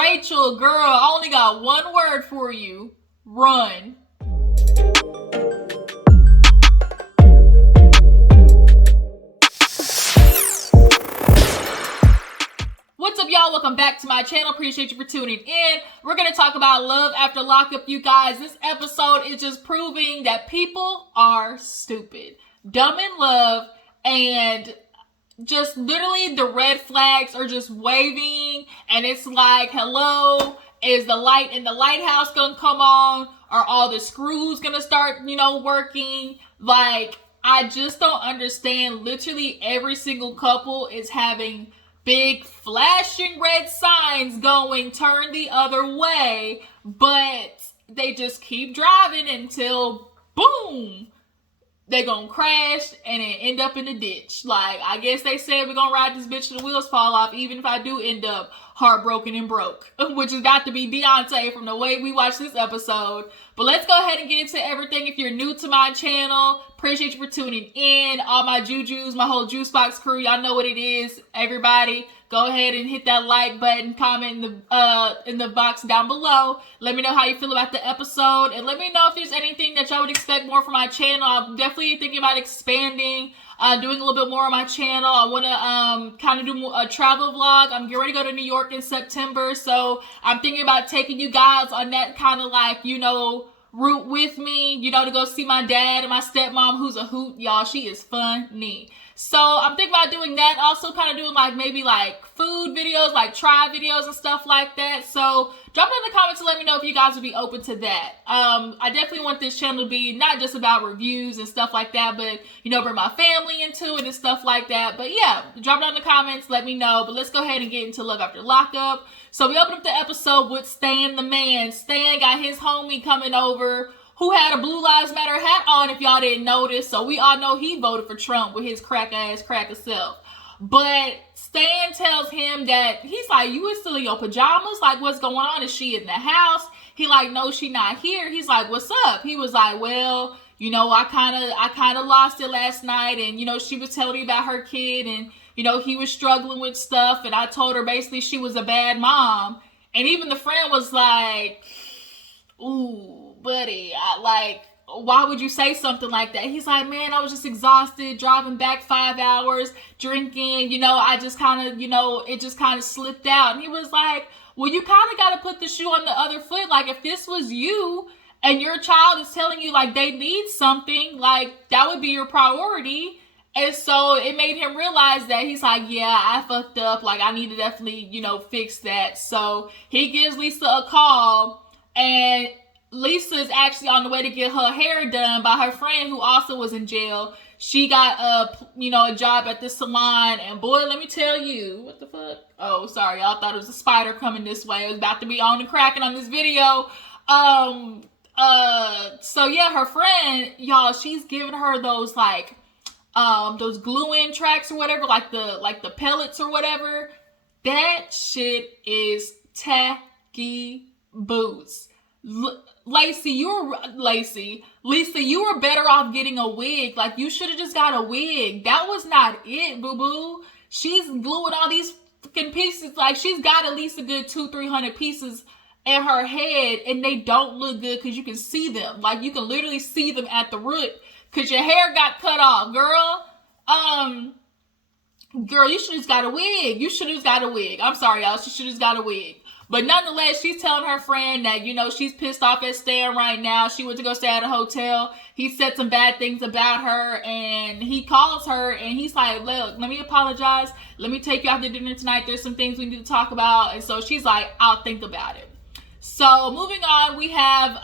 Rachel, girl, I only got one word for you. Run. What's up, y'all? Welcome back to my channel. Appreciate you for tuning in. We're going to talk about Love After Lockup, you guys. This episode is just proving that people are stupid, dumb in love, and just literally the red flags are just waving, and it's like, hello, is the light in the lighthouse gonna come on? Are all the screws gonna start, working? Like, I just don't understand. Literally every single couple is having big flashing red signs going, turn the other way, but they just keep driving until, boom, they gonna crash and then end up in the ditch. Like, I guess they said we're gonna ride this bitch till the wheels fall off, even if I do end up heartbroken and broke, which has got to be Daonte from the way we watched this episode. But let's go ahead and get into everything. If you're new to my channel, appreciate you for tuning in. All my jujus, my whole juice box crew, y'all know what it is. Everybody, go ahead and hit that like button, comment in the box down below. Let me know how you feel about the episode, and let me know if there's anything that y'all would expect more from my channel. I'm definitely thinking about expanding, doing a little bit more on my channel. I want to kind of do a travel vlog. I'm getting ready to go to New York in September, so I'm thinking about taking you guys on that kind of like, route with me, to go see my dad and my stepmom, who's a hoot, y'all. She is funny. So I'm thinking about doing that. Also kind of doing maybe food videos, try videos and stuff like that. So drop it in the comments and let me know if you guys would be open to that. I definitely want this channel to be not just about reviews and stuff like that, but, bring my family into it and stuff like that. But yeah, drop it in the comments, let me know. But let's go ahead and get into Love After Lockup. So we opened up the episode with Stan the man. Stan got his homie coming over who had a Blue Lives Matter hat on, if y'all didn't notice. So we all know he voted for Trump with his cracker self. But Stan tells him that, he's like, you was still in your pajamas? Like, what's going on? Is she in the house? He like, no, she not here. He's like, what's up? He was like, well, I kind of lost it last night. And, she was telling me about her kid. And, he was struggling with stuff. And I told her basically she was a bad mom. And even the friend was like, ooh, buddy, why would you say something like that? He's like, man, I was just exhausted, driving back 5 hours, drinking, I just kind of, it just kind of slipped out. And he was like, well, you kind of got to put the shoe on the other foot. Like, if this was you and your child is telling you, they need something, that would be your priority. And so it made him realize that. He's like, yeah, I fucked up. I need to definitely, fix that. So he gives Lisa a call, and Lisa's actually on the way to get her hair done by her friend who also was in jail. She got a job at the salon, and boy, let me tell you, what the fuck? Oh, sorry, y'all thought it was a spider coming this way. It was about to be on and cracking on this video. So yeah, her friend, y'all, she's giving her those those glue-in tracks or whatever, the pellets or whatever. That shit is tacky boots. Lisa, you were better off getting a wig. You should have just got a wig. That was not it, boo-boo. She's gluing all these fucking pieces. She's got at least a good 200-300 pieces in her head, and they don't look good because you can see them. You can literally see them at the root because your hair got cut off, girl. Girl, you should have just got a wig. You should have just got a wig. I'm sorry, y'all. She should have just got a wig. But nonetheless, she's telling her friend that, she's pissed off at Stan right now. She went to go stay at a hotel. He said some bad things about her, and he calls her, and he's like, look, let me apologize. Let me take you out to dinner tonight. There's some things we need to talk about. And so she's like, I'll think about it. So moving on, we have,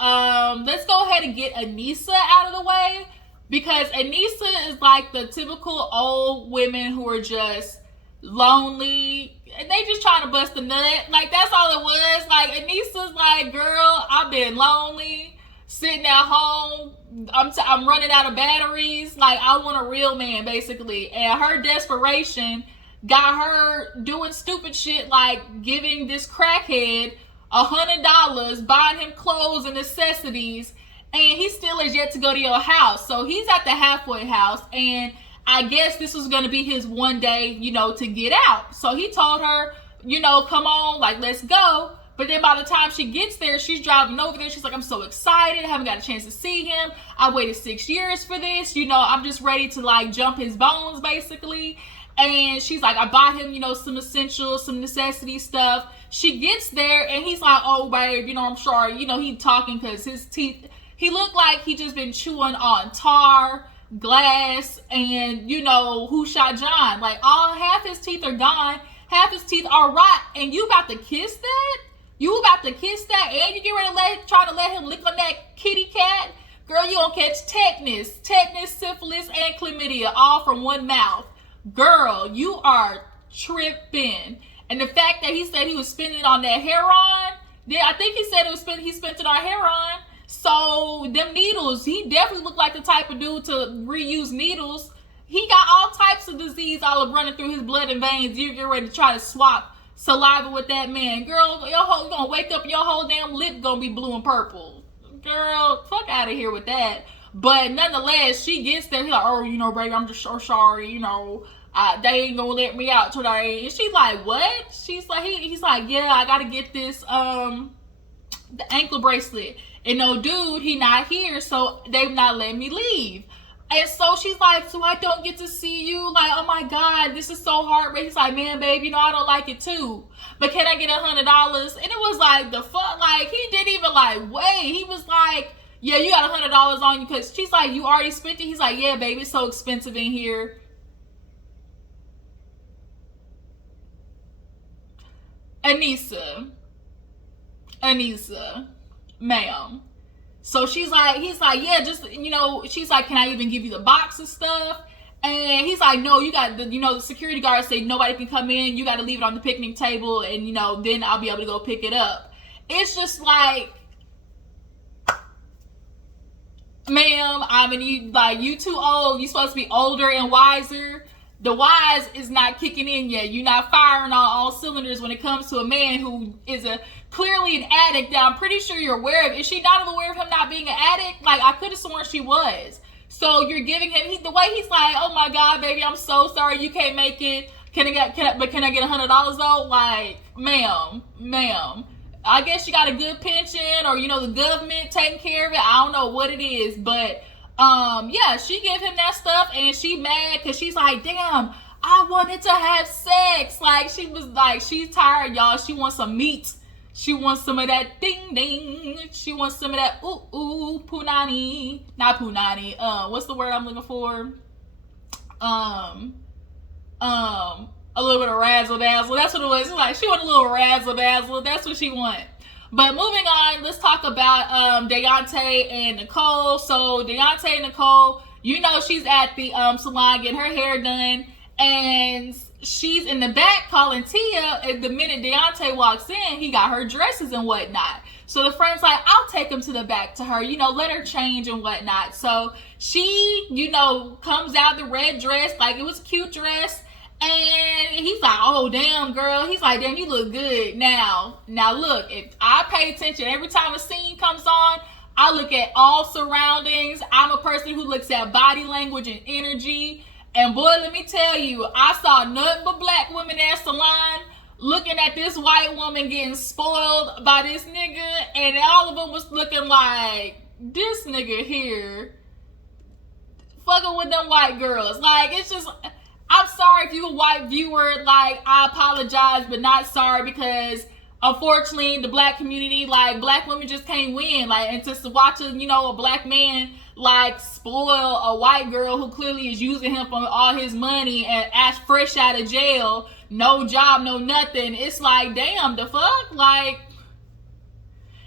let's go ahead and get Anissa out of the way, because Anissa is the typical old women who are just lonely. They just trying to bust a nut. That's all it was. Anissa's like, girl, I've been lonely, sitting at home. I'm running out of batteries. I want a real man, basically. And her desperation got her doing stupid shit giving this crackhead $100, buying him clothes and necessities, and he still is yet to go to your house. So he's at the halfway house, and I guess this was going to be his one day, to get out. So he told her, come on, let's go. But then by the time she gets there, she's driving over there. She's like, I'm so excited. I haven't got a chance to see him. I waited 6 years for this. You know, I'm just ready to like jump his bones, basically. And she's like, I bought him, you know, some essentials, some necessity stuff. She gets there and he's like, oh, babe, you know, I'm sorry. You know, he talking because his teeth, he looked like he just been chewing on tar, glass, and, you know, who shot John? Like, half his teeth are gone. Half his teeth are rot. And you about to kiss that? You about to kiss that? And you get ready to try to let him lick on that kitty cat? Girl, you gonna catch tetanus, syphilis, and chlamydia all from one mouth. Girl, you are tripping. And the fact that he said he was spending it on that heroin, I think he said he spent it on heroin. So them needles, he definitely looked like the type of dude to reuse needles. He got all types of disease all running through his blood and veins. You get ready to try to swap saliva with that man. Girl, you're gonna wake up, your whole damn lip gonna be blue and purple. Girl, fuck out of here with that. But nonetheless, she gets there. He's like, oh, you know, baby, I'm just so sorry, you know. They ain't gonna let me out today. And she's like, what? She's like, he's like, yeah, I gotta get this, the ankle bracelet. And no, dude, he not here, so they've not letting me leave. And so she's like, so I don't get to see you? Like, oh my God, this is so hard. He's like, man, babe, you know, I don't like it too. But can I get $100? And it was like, the fuck, like, he didn't even like, wait. He was like, yeah, you got $100 on you. Because she's like, you already spent it? He's like, yeah, baby, it's so expensive in here. Anissa, ma'am. So he's like, yeah, just, you know, she's like, can I even give you the box of stuff? And he's like, no, you got the, you know, the security guard say nobody can come in. You got to leave it on the picnic table and, you know, then I'll be able to go pick it up. It's just like, ma'am, I mean, you too old. You supposed to be older and wiser. The wise is not kicking in yet. You're not firing on all cylinders when it comes to a man who is clearly an addict that I'm pretty sure you're aware of. Is she not aware of him not being an addict? Like, I could have sworn she was. So you're giving him, the way he's like, oh my God, baby, I'm so sorry you can't make it. Can I get $100 though? Like, ma'am. I guess you got a good pension or, you know, the government taking care of it. I don't know what it is, but yeah, she gave him that stuff and she mad because she's like, damn, I wanted to have sex. Like, she was like, she's tired, y'all. She wants some meat. She wants some of that ding ding. She wants some of that ooh punani. Not punani. What's the word I'm looking for? A little bit of razzle dazzle. That's what it was. It's like she want a little razzle dazzle. That's what she want. But moving on, let's talk about Daonte and Nicolle. So Daonte and Nicolle, you know, she's at the salon getting her hair done, and she's in the back calling Tia. And the minute Daonte walks in, he got her dresses and whatnot. So the friend's like, I'll take him to the back to her, you know, let her change and whatnot. So she, you know, comes out the red dress, like it was a cute dress. And he's like, oh, damn, girl. He's like, damn, you look good. Now look, if I pay attention every time a scene comes on, I look at all surroundings. I'm a person who looks at body language and energy. And boy, let me tell you, I saw nothing but black women at salon looking at this white woman getting spoiled by this nigga. And all of them was looking like, this nigga here fucking with them white girls. Like, it's just... I'm sorry if you're a white viewer, like, I apologize, but not sorry because, unfortunately, the black community, like, black women just can't win. Like, and just to watch, a black man, like, spoil a white girl who clearly is using him for all his money and fresh out of jail, no job, no nothing. It's like, damn, the fuck? Like,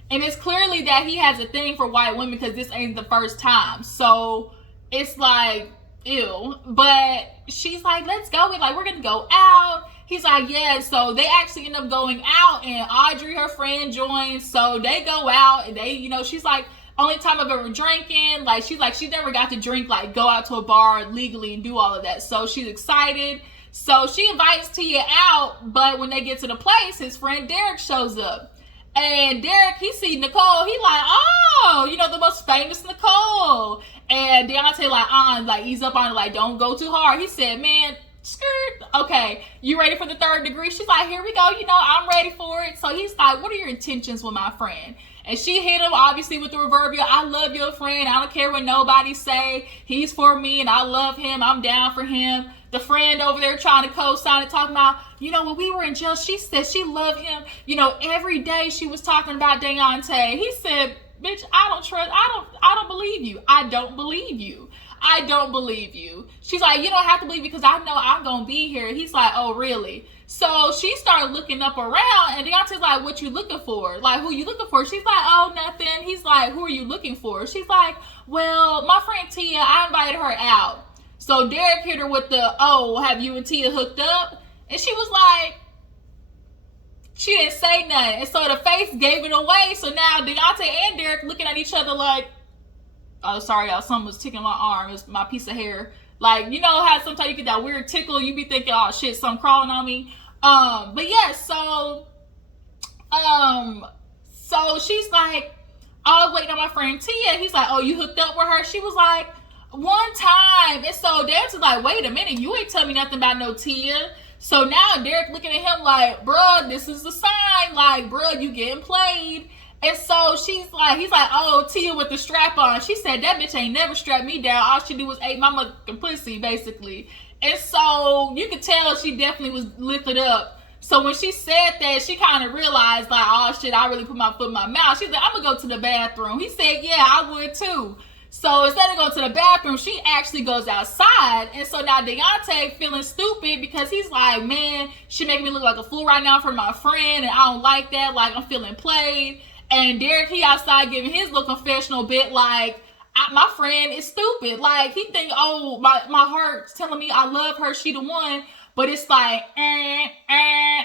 and it's clearly that he has a thing for white women because this ain't the first time. So, it's like... ew. But she's like, let's go. We're gonna go out. He's like, yeah. So they actually end up going out, and Audrey, her friend, joins. So they go out, and they, you know, she's like, only time I've ever drinking. Like, she's like, she never got to drink, like, go out to a bar legally and do all of that. So she's excited. So she invites Tia out, but when they get to the place, his friend Derek shows up. And Derek, he see Nicolle, he like, oh, you know, the most famous Nicolle. And Daonte like, ease up on it, like, don't go too hard. He said, man, skirt. Okay, you ready for the third degree? She's like, here we go. I'm ready for it. So he's like, what are your intentions with my friend? And she hit him, obviously, with the proverbial, I love your friend. I don't care what nobody say. He's for me, and I love him. I'm down for him. The friend over there trying to co-sign it, talking about, when we were in jail, she said she loved him. Every day she was talking about Daonte. He said, bitch, I don't believe you. I don't believe you. I don't believe you. She's like, you don't have to believe because I know I'm going to be here. He's like, oh, really? So she started looking up around, and Daonte's like, what you looking for? Like, who you looking for? She's like, oh, nothing. He's like, who are you looking for? She's like, well, my friend Tia, I invited her out. So Derek hit her with the, oh, have you and Tia hooked up? And she was like, she didn't say nothing. And so the face gave it away. So now Daonte and Derek looking at each other like, oh, sorry, y'all, something was tickling my arm. It's my piece of hair. Like, how sometimes you get that weird tickle, you be thinking, oh shit, something crawling on me. But yeah, so she's like, I was waiting on my friend Tia. He's like, oh, you hooked up with her? She was like, one time. And so Derek's like, wait a minute, you ain't tell me nothing about no Tia. So now Derek looking at him like, bruh, this is the sign. Like, bruh, you getting played. And so he's like, oh, Tia with the strap on. She said, that bitch ain't never strapped me down. All she do was ate my motherfucking pussy, basically. And so you could tell she definitely was lifted up. So when she said that, she kind of realized, like, oh shit, I really put my foot in my mouth. She's like, I'm gonna go to the bathroom. He said, yeah, I would too. So instead of going to the bathroom, she actually goes outside. And so now Daonte feeling stupid because he's like, man, she making me look like a fool right now for my friend, and I don't like that. Like, I'm feeling played. And Derek, he outside giving his little confessional bit like, my friend is stupid. Like, he think, oh, my heart's telling me I love her, she the one. But it's like,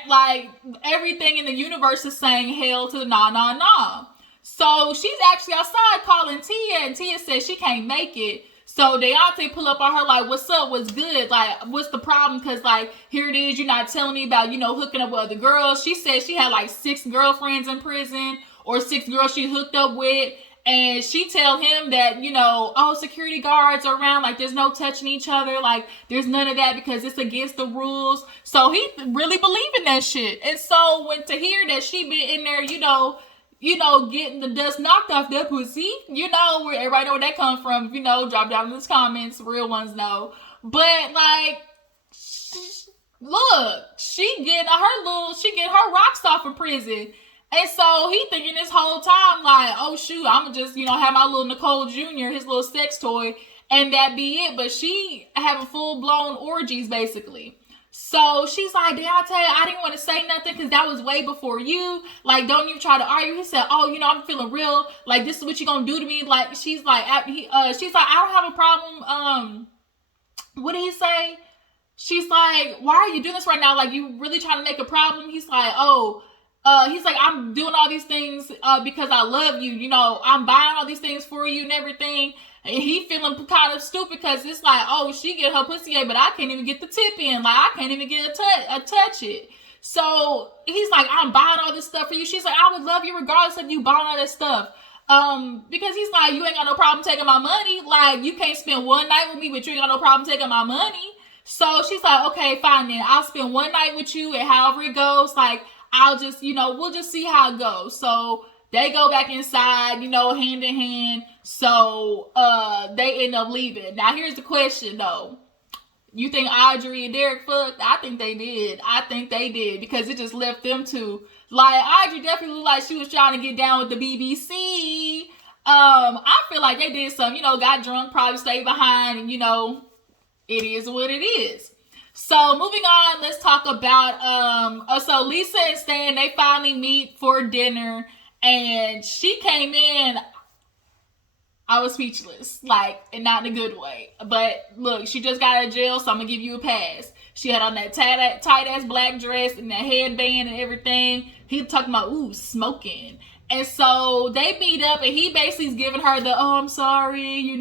like everything in the universe is saying hell to the nah. So she's actually outside calling Tia, and Tia says she can't make it. So Daonte pull up on her like, what's up, what's good? Like, what's the problem? Because, like, here it is, you're not telling me about, hooking up with other girls. She said she had like 6 girlfriends in prison, or 6 girls she hooked up with. And she tell him that, oh, security guards are around, like, there's no touching each other, like, there's none of that because it's against the rules. So he really believe in that shit. And so when to hear that she been in there, getting the dust knocked off that pussy, where everybody know where that come from, drop down in the comments, real ones know. But, like, look, she getting her rocks off in prison. And so he thinking this whole time, like, oh shoot, I'm gonna just, have my little Nicolle Jr., his little sex toy, and that be it. But she having full-blown orgies, basically. So she's like, Daonte, I didn't want to say nothing because that was way before you. Like, don't even try to argue. He said, oh, I'm feeling real. Like, this is what you gonna do to me. Like, she's like, I don't have a problem. What did he say? She's like, why are you doing this right now? Like, you really trying to make a problem? He's like, he's like, I'm doing all these things because I love you. I'm buying all these things for you and everything. And he feeling kind of stupid because it's like, oh, she get her pussy ate, but I can't even get the tip in. Like, I can't even get a touch it. So he's like, I'm buying all this stuff for you. She's like, I would love you regardless of you buying all this stuff. Because he's like, you ain't got no problem taking my money. Like, you can't spend one night with me, but you ain't got no problem taking my money. So she's like, okay, fine then. I'll spend one night with you, and however it goes, like, I'll just, we'll just see how it goes. So they go back inside, hand in hand. So they end up leaving. Now, here's the question, though. You think Audrey and Derek fucked? I think they did. Because it just left them two. Like, Audrey definitely looked like she was trying to get down with the BBC. I feel like they did some, got drunk, probably stayed behind, and, it is what it is. So moving on, let's talk about, so Lisa and Stan, they finally meet for dinner, and she came in, I was speechless, like, and not in a good way. But look, she just got out of jail, so I'm gonna give you a pass. She had on that tight ass black dress and that headband and everything. He talking about, ooh, smoking. And so they meet up, and he basically is giving her the, oh, I'm sorry,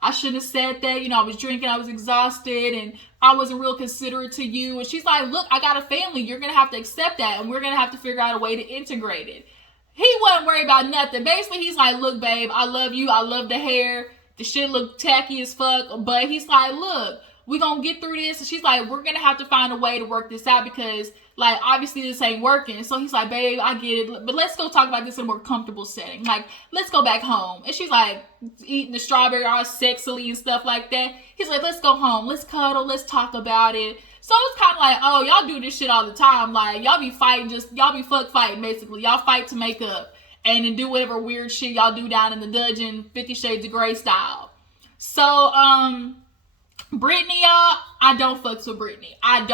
I shouldn't have said that. I was drinking, I was exhausted, and I wasn't real considerate to you. And she's like, look, I got a family. You're going to have to accept that, and we're going to have to figure out a way to integrate it. He wasn't worried about nothing. Basically, he's like, look, babe, I love you. I love the hair. The shit look tacky as fuck. But he's like, look, we're gonna get through this. And she's like, we're gonna have to find a way to work this out because, like, obviously this ain't working. So he's like, babe, I get it, but let's go talk about this in a more comfortable setting. Like, let's go back home. And she's like, eating the strawberry all sexily and stuff like that. He's like, let's go home. Let's cuddle. Let's talk about it. So it's kind of like, oh, y'all do this shit all the time. Like, y'all be fighting, y'all be fuck fighting, basically. Y'all fight to make up and then do whatever weird shit y'all do down in the dungeon, 50 Shades of Grey style. So, Britney, y'all, I don't fucks with Britney. I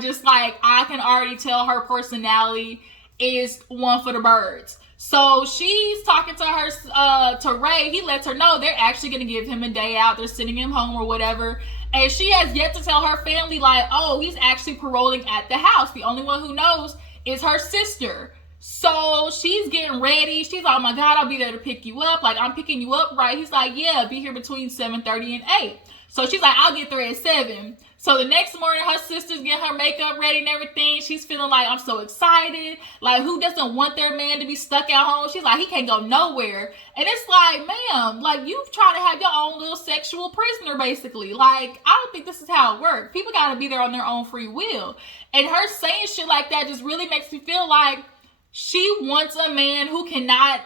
just, like, I can already tell her personality is one for the birds. So she's talking to her, to Ray. He lets her know they're actually going to give him a day out. They're sending him home or whatever. And she has yet to tell her family, like, oh, he's actually paroling at the house. The only one who knows is her sister. So she's getting ready. She's like, oh my God, I'll be there to pick you up. Like, I'm picking you up, right? He's like, yeah, be here between 7:30 and 8. So she's like, I'll get there at 7. So the next morning, her sister's getting her makeup ready and everything. She's feeling like, I'm so excited. Like, who doesn't want their man to be stuck at home? She's like, he can't go nowhere. And it's like, ma'am, like, you've tried to have your own little sexual prisoner, basically. Like, I don't think this is how it works. People got to be there on their own free will. And her saying shit like that just really makes me feel like she wants a man who cannot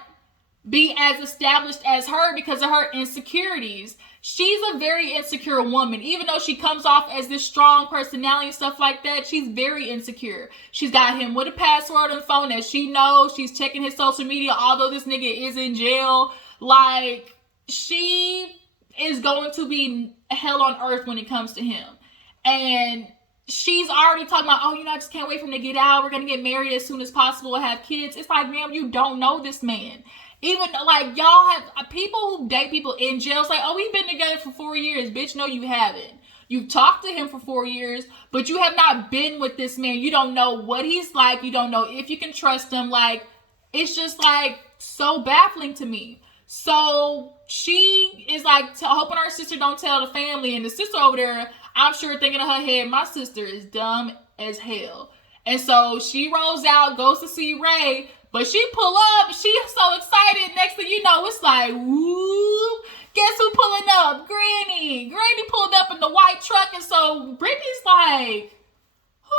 be as established as her because of her insecurities. She's a very insecure woman. Even though she comes off as this strong personality and stuff like that, she's very insecure. She's got him with a password on the phone that she knows. She's checking his social media, although this nigga is in jail. Like, she is going to be hell on earth when it comes to him. And she's already talking about, oh, I just can't wait for him to get out. We're going to get married as soon as possible and have kids. It's like, ma'am, you don't know this man. Even, like, y'all have people who date people in jail. It's like, oh, we've been together for 4 years. Bitch, no, you haven't. You've talked to him for 4 years, but you have not been with this man. You don't know what he's like. You don't know if you can trust him. Like, it's just, like, so baffling to me. So she is, like, hoping her sister don't tell the family. And the sister over there, I'm sure thinking in her head, my sister is dumb as hell. And so she rolls out, goes to see Ray. But she pull up, she's so excited. Next thing you know, it's like, woo, guess who pulling up? Granny. Granny pulled up in the white truck, and so Brittany's like, who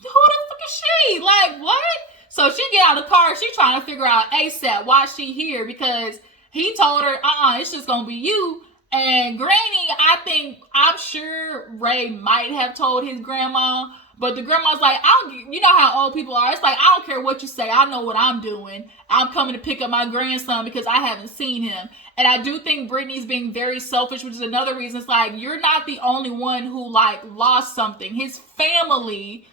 the fuck is she? Like, what? So she get out of the car, she trying to figure out ASAP why she here, because he told her, it's just gonna be you. And Granny, I'm sure Ray might have told his grandma, but the grandma's like, you know how old people are. It's like, I don't care what you say. I know what I'm doing. I'm coming to pick up my grandson because I haven't seen him. And I do think Brittany's being very selfish, which is another reason. It's like, you're not the only one who, like, lost something. His family,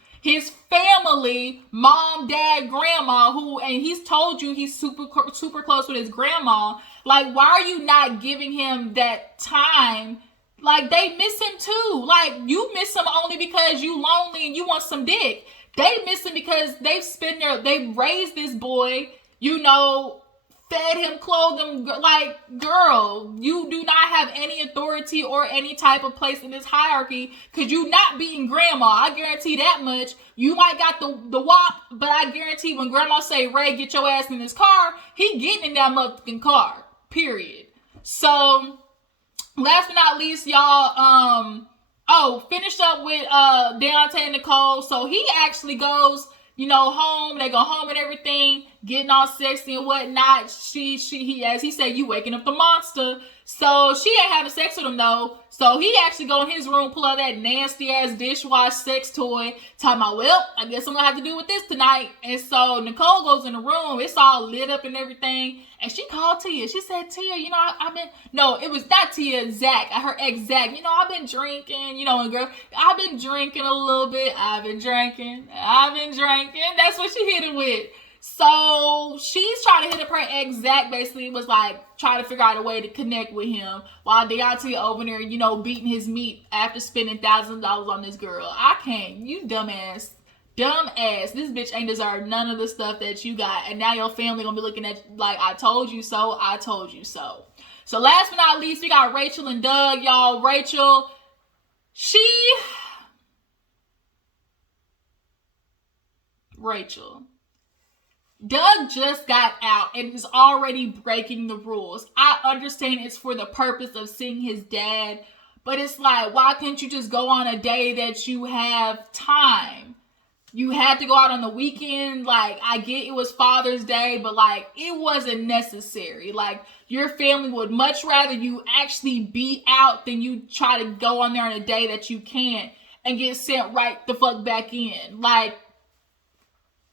mom, dad, grandma, and he's told you he's super close with his grandma. Like, why are you not giving him that time? Like, they miss him too. Like, you miss him only because you lonely and you want some dick. They miss him because they've raised this boy, fed him, clothed him. Like, girl, you do not have any authority or any type of place in this hierarchy because you not being grandma. I guarantee that much. You might got the wop, but I guarantee when grandma say, Ray, get your ass in this car, he getting in that motherfucking car. Period. So, last but not least, y'all, finished up with Daonte and Nicolle. So he actually goes, home. They go home and everything, getting all sexy and whatnot. He, as he said, you waking up the monster. So she ain't having sex with him though. So he actually go in his room, pull out that nasty ass dishwash sex toy, talking about, well, I guess I'm gonna have to do with this tonight. And so Nicolle goes in the room, it's all lit up and everything. And she called Tia. She said, Tia, it was not Tia, Zach, her ex Zach. I've been drinking, and girl, I've been drinking a little bit. I've been drinking. That's what she hit it with. So she's trying to hit up her ex Zach, basically was like trying to figure out a way to connect with him while Daonte over there, beating his meat after spending $1,000 on this girl. I can't. You dumbass. This bitch ain't deserve none of the stuff that you got. And now your family gonna be looking at like, I told you so, I told you so. So last but not least, we got Rachel and Doug, y'all. Rachel, Doug just got out and is already breaking the rules. I understand it's for the purpose of seeing his dad, but it's like, why can't you just go on a day that you have time? You had to go out on the weekend. Like, I get it was Father's Day, but like, it wasn't necessary. Like, your family would much rather you actually be out than you try to go on there on a day that you can't and get sent right the fuck back in. Like,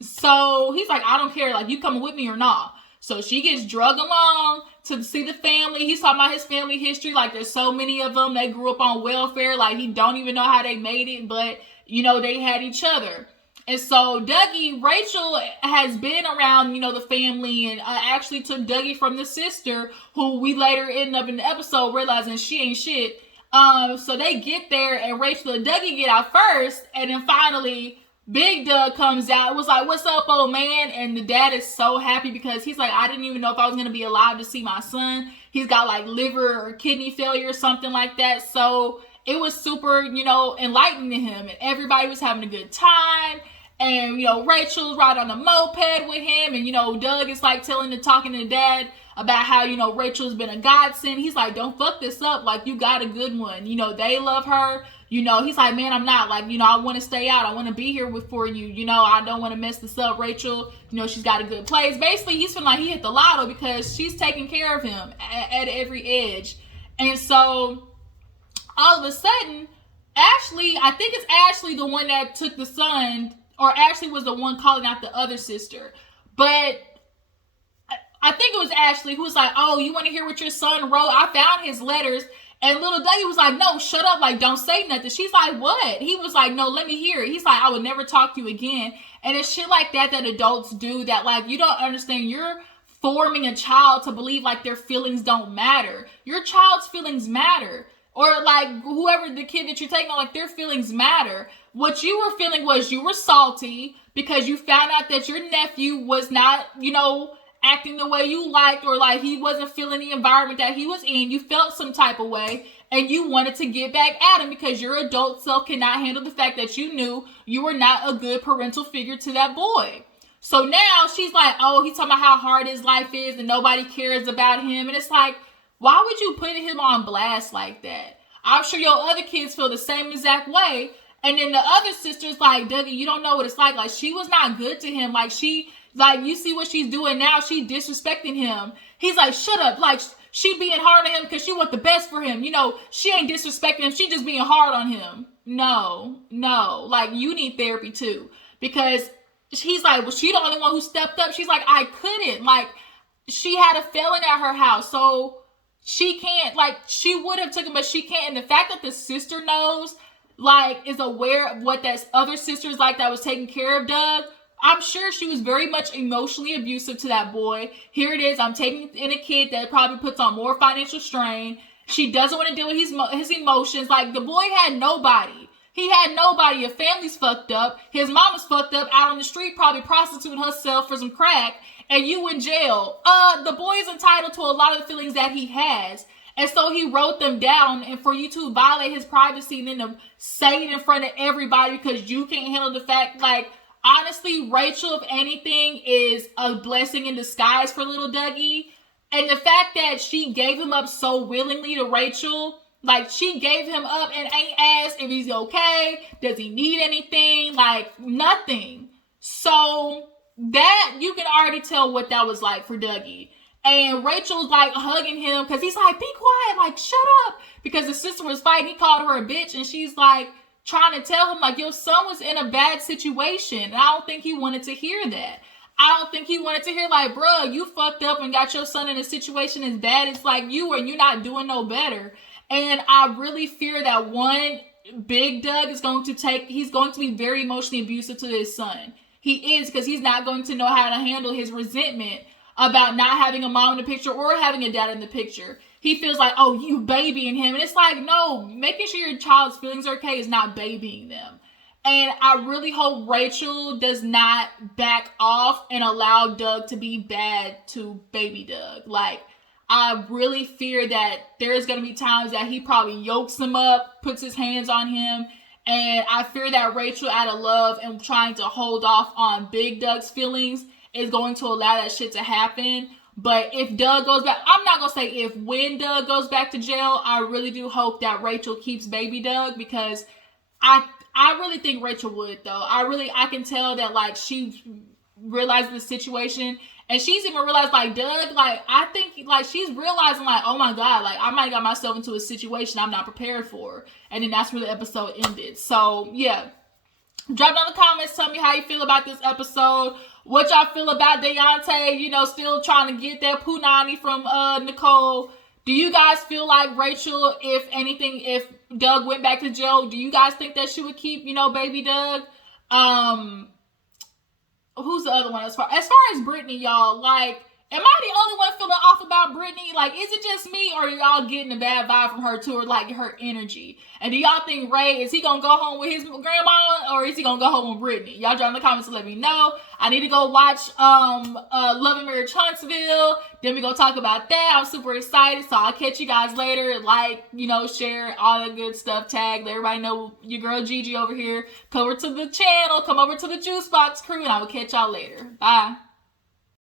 so he's like, I don't care. Like, you coming with me or not? So she gets drugged along to see the family. He's talking about his family history. Like, there's so many of them. They grew up on welfare. Like, he don't even know how they made it, but, you know, they had each other. And so Rachel has been around, you know, the family, and actually took Dougie from the sister, who we later end up in the episode realizing she ain't shit. So they get there, and Rachel and Dougie get out first, and then finally Big Doug comes out. It was like, what's up, old man? And the dad is so happy because he's like, I didn't even know if I was going to be alive to see my son. He's got like liver or kidney failure or something like that. So it was super, you know, enlightening to him, and everybody was having a good time. And, you know, Rachel's riding on a moped with him, and, you know, Doug is like talking to dad about how, you know, Rachel's been a godsend. He's like, don't fuck this up. Like, you got a good one. You know, they love her. You know, he's like, man, I'm not. Like, you know, I want to stay out. I want to be here for you. You know, I don't want to mess this up. Rachel, you know, she's got a good place. Basically, he's feeling like he hit the lotto because she's taking care of him at every edge. And so all of a sudden, Ashley, I think it's Ashley, the one that took the son, or Ashley was the one calling out the other sister. But I think it was Ashley who was like, oh, you want to hear what your son wrote? I found his letters. And little Dougie was like, no, shut up. Like, don't say nothing. She's like, what? He was like, no, let me hear it. He's like, I would never talk to you again. And it's shit like that adults do that, like, you don't understand. You're forming a child to believe like their feelings don't matter. Your child's feelings matter. Or like whoever the kid that you're taking on, like, their feelings matter. What you were feeling was you were salty because you found out that your nephew was not, you know, acting the way you liked, or like he wasn't feeling the environment that he was in. You felt some type of way and you wanted to get back at him because your adult self cannot handle the fact that you knew you were not a good parental figure to that boy. So now she's like, oh, he's talking about how hard his life is and nobody cares about him. And it's like, why would you put him on blast like that? I'm sure your other kids feel the same exact way. And then the other sister's like, Dougie, you don't know what it's like. Like, she was not good to him. Like, you see what she's doing now. She disrespecting him. He's like, shut up. Like, she being hard on him because she want the best for him. You know, she ain't disrespecting him. She just being hard on him. No. Like, you need therapy too. Because he's like, well, she the only one who stepped up. She's like, I couldn't. Like, she had a felon at her house. So she can't, like, she would have took him, but she can't. And the fact that the sister knows, like, is aware of what that other sister's like that was taking care of Doug, I'm sure she was very much emotionally abusive to that boy. Here it is. I'm taking in a kid that probably puts on more financial strain. She doesn't want to deal with his emotions. Like, the boy had nobody. He had nobody. Your family's fucked up. His mama's fucked up out on the street, probably prostituting herself for some crack, and you in jail. The boy's entitled to a lot of the feelings that he has. And so he wrote them down, and for you to violate his privacy and then to say it in front of everybody because you can't handle the fact, like, honestly, Rachel, if anything, is a blessing in disguise for little Dougie. And the fact that she gave him up so willingly to Rachel, like, she gave him up and ain't asked if he's okay, does he need anything, like, nothing. So that, you can already tell what that was like for Dougie. And Rachel's like hugging him because he's like, be quiet, like, shut up. Because the sister was fighting, he called her a bitch, and she's like trying to tell him, like, your son was in a bad situation. And I don't think he wanted to hear that. I don't think he wanted to hear, like, bro, you fucked up and got your son in a situation as bad as like you, and you're not doing no better. And I really fear that one, Big Doug is going to he's going to be very emotionally abusive to his son. He is, because he's not going to know how to handle his resentment about not having a mom in the picture or having a dad in the picture. He feels like, oh, you babying him. And it's like, no, making sure your child's feelings are okay is not babying them. And I really hope Rachel does not back off and allow Doug to be bad to baby Doug. Like, I really fear that there's going to be times that he probably yokes him up, puts his hands on him. And I fear that Rachel, out of love and trying to hold off on Big Doug's feelings, is going to allow that shit to happen. But if Doug goes back, I'm not gonna say if, when Doug goes back to jail, I really do hope that Rachel keeps baby Doug, because I really think Rachel would, though. I can tell that, like, she realized the situation, and she's even realized, like, Doug, like, I think, like, she's realizing, like, oh my God, like, I might have got myself into a situation I'm not prepared for. And then that's where the episode ended. So, yeah. Drop down in the comments, tell me how you feel about this episode. What y'all feel about Daonte, you know, still trying to get that punani from Nicolle. Do you guys feel like Rachel, if anything, if Doug went back to jail, do you guys think that she would keep, you know, baby Doug? Who's the other one? As far as Britney, y'all, like, am I the only one feeling off about Britney? Like, is it just me, or are y'all getting a bad vibe from her too, or like her energy? And do y'all think Ray, is he gonna go home with his grandma, or is he gonna go home with Britney? Y'all drop in the comments to let me know. I need to go watch Love and Marriage Huntsville. Then we gonna talk about that. I'm super excited, so I'll catch you guys later. Like, you know, share all the good stuff. Tag, let everybody know your girl Gigi over here. Come over to the channel. Come over to the Juice Box crew, and I will catch y'all later. Bye.